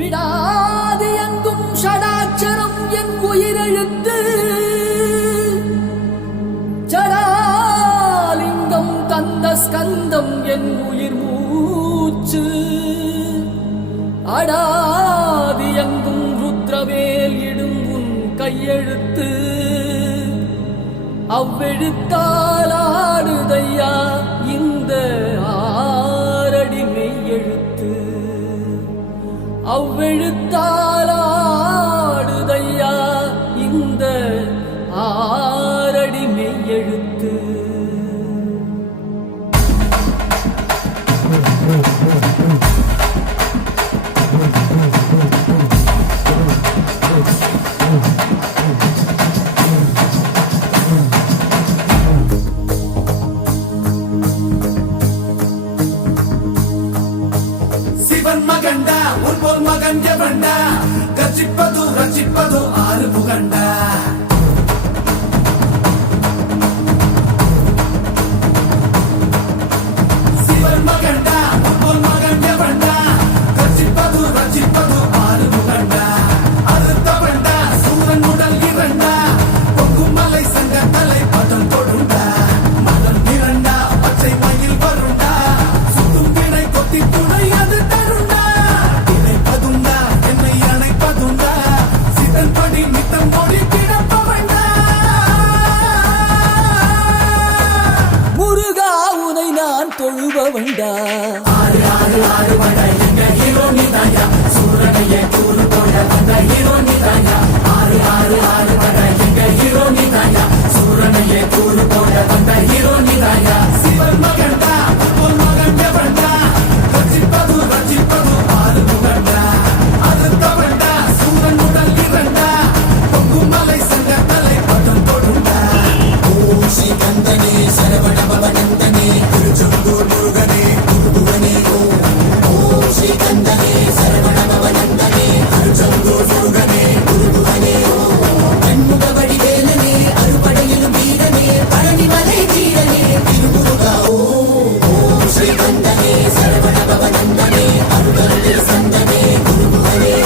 விடாது எங்கும் ஷடாட்சரம் என் உயிரெழுத்து ஜடாலிங்கம் தந்த ஸ்கந்தம் என் உயிர் மூச்சு அடாது எங்கும் ருத்ரவேல் இடும் உன் கையெழுத்து அவ்வெழுத்தால் ஆடுதையா இந்த ஆரடி மெய்யெழுத்து அவ்வெழுத்தால் ஆடுதையா இந்த ஆரடி மெய்யெழுத்து மகண்டா உன் போல் மகன் எவண்டா கச்சிப்பது ரச்சிப்பது ஆறு புகண்டா சிவன் மகண்டா உன் போல் மகன் எவண்டா கச்சிப்பது ரச்சிப்பது ஆறு புகண்டா அறுத்தவண்டா சூரன் உடல் இரண்டா பொங்கும் மலை சங்க தலை பதம் தொடுண்டா மதம் இரண்டா பச்சை மயில் வருண்டா சுடும் வினை கொத்தி துணை அது தொழுபவண்டா ஆறு ஆறு ஆறு வண்டா எங்க ஹீரோ நீதாயா சூரனையே கூறு போட வந்த ஹீரோ நீதாயா ஆறு ஆறு ஆறு வண்டா எங்க ஹீரோ நீதாயா சூரனையே கூறு போட வந்த ஹீரோ நீதாயா சிவன் மகண்டா உன் மகன் எவண்டா ரச்சிப்பது ரச்சிப்பது ஆறு புகண்டா அறுத்தவண்டா சூரன் உடல் இரண்டா பொங்கும் மலை சங்க தலை பதம் தொடுண்டா ஓம் ஸ்ரீ கந்தனே சரவண பவனந்தனே திருச்செந்தூர் முருகனே குருபுவனே ஓம் ஸ்ரீ கந்தனே சரவண பவனந்தனே திருச்செந்தூர் முருகனே குருபுவனே கண்முக வடிவேலனே அறுபடையிலும் வீரனே பழனிமலை வீரனே திருமுருகா ஓம் ஸ்ரீ கந்தனே சரவண பவனந்தனே அருகருளில் சந்தனே குருபுவனே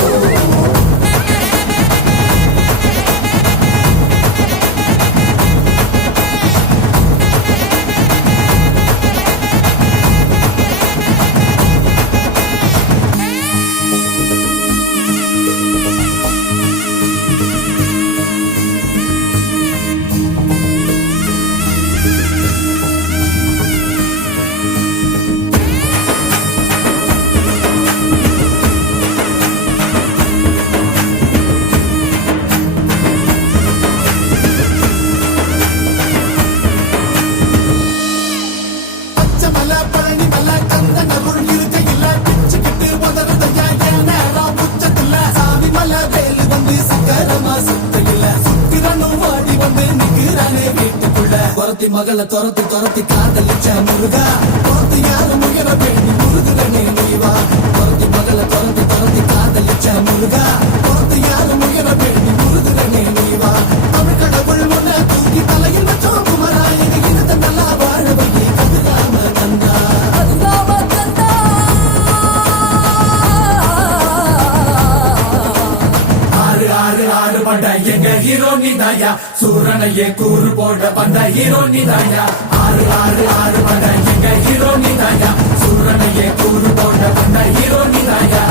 மகளை துரத்தி துரத்தி காதலிச்ச முருகா துரத்தி யாரு முயல பெண்ணி முருகனே நீவா துரத்தி மகளை துரத்தி துரத்தி காதலிச்ச முருகா துரத்தி யாரு முயல பெண்ணி முருகனே நீவா தமிழ் கடவுள் முன்ன தூக்கி தலையில் வச்சோம் குமரா எங்க இனத்தை நல்லா வாழ வையே கதிராம கந்தா ஆறு ஆறு ஆறு பண்ட எங்க ஹீரோ நீதாயா சூரனையே கூறு போட வந்த ஹீரோ நீதாயா ஆறு ஆறு ஆறு பண்ட எங்க ஹீரோ நீதாயா சூரனையே கூறு போட வந்த ஹீரோ நீதாயா